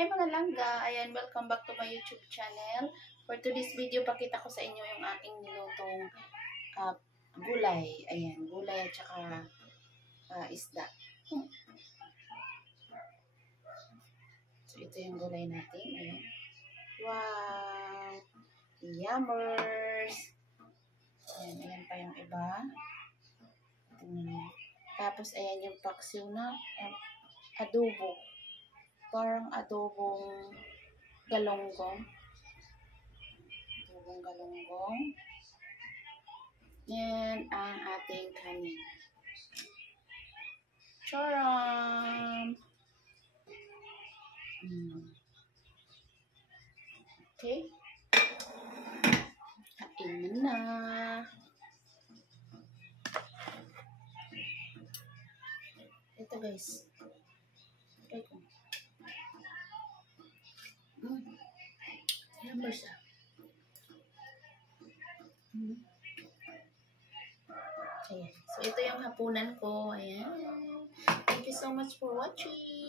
Hi mga langga! Ayan, welcome back to my YouTube channel. For today's video, pakita ko sa inyo yung aking nilutong gulay. Ayan, gulay at saka isda. So, ito yung gulay natin. Ayan. Wow! Yummers! Ayan, ayan pa yung iba. Tapos, ayan yung paksiw na adobo. Parang adobong galonggong. Adobong galonggong. Yan ang ating kanin. Charam! Okay. Kain na. Ito guys. Okay ko. Number siya. Ayan. So, ito yung hapunan ko. Ayan. Thank you so much for watching.